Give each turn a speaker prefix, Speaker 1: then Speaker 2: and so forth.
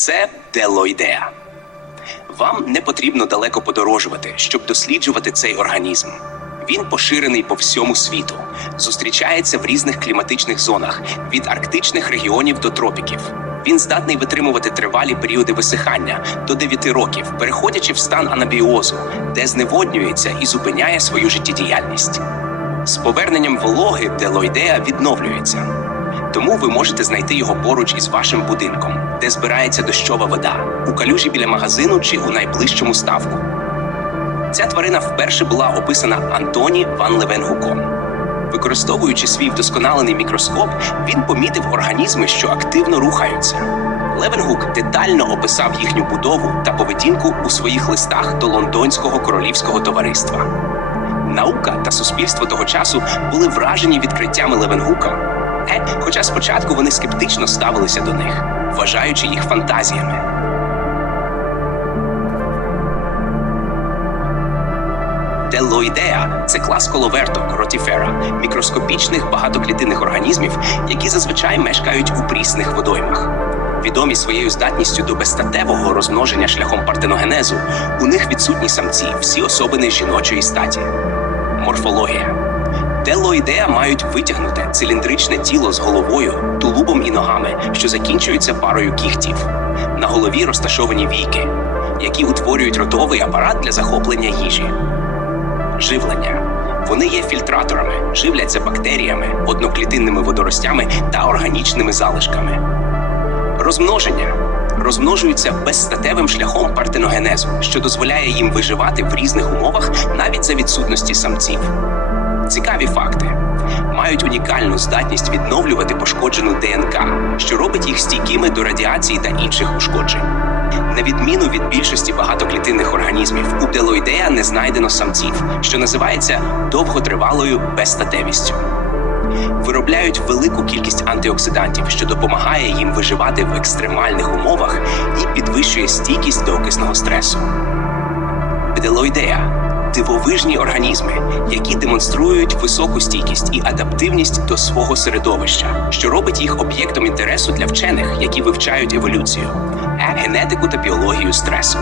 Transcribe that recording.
Speaker 1: Це делоїдеа. Вам не потрібно далеко подорожувати, щоб досліджувати цей організм. Він поширений по всьому світу, зустрічається в різних кліматичних зонах від арктичних регіонів до тропіків. Він здатний витримувати тривалі періоди висихання до 9 років, переходячи в стан анабіозу, де зневоднюється і зупиняє свою життєдіяльність. З поверненням вологи делоїдеа відновлюється. Тому ви можете знайти його поруч із вашим будинком, де збирається дощова вода, у калюжі біля магазину чи у найближчому ставку. Ця тварина вперше була описана Антоні Ван Левенгуком. Використовуючи свій вдосконалений мікроскоп, він помітив організми, що активно рухаються. Левенгук детально описав їхню будову та поведінку у своїх листах до Лондонського королівського товариства. Наука та суспільство того часу були вражені відкриттями Левенгука, хоча спочатку вони скептично ставилися до них, вважаючи їх фантазіями. Делоїдеа це клас коловерток ротіфера, мікроскопічних багатоклітинних організмів, які зазвичай мешкають у прісних водоймах. Відомі своєю здатністю до безстатевого розмноження шляхом партеногенезу, у них відсутні самці, всі особини жіночої статі. Морфологія. Делоїдеа мають витягнуте циліндричне тіло з головою, тулубом і ногами, що закінчуються парою кігтів. На голові розташовані війки, які утворюють ротовий апарат для захоплення їжі. Живлення. Вони є фільтраторами, живляться бактеріями, одноклітинними водоростями та органічними залишками. Розмноження розмножуються безстатевим шляхом партеногенезу, що дозволяє їм виживати в різних умовах навіть за відсутності самців. Цікаві факти мають унікальну здатність відновлювати пошкоджену ДНК, що робить їх стійкими до радіації та інших ушкоджень. На відміну від більшості багатоклітинних організмів, у делоїдея не знайдено самців, що називається довготривалою безстатевістю. Виробляють велику кількість антиоксидантів, що допомагає їм виживати в екстремальних умовах і підвищує стійкість до окисного стресу. Бделоїдея дивовижні організми, які демонструють високу стійкість і адаптивність до свого середовища, що робить їх об'єктом інтересу для вчених, які вивчають еволюцію, генетику та біологію стресу.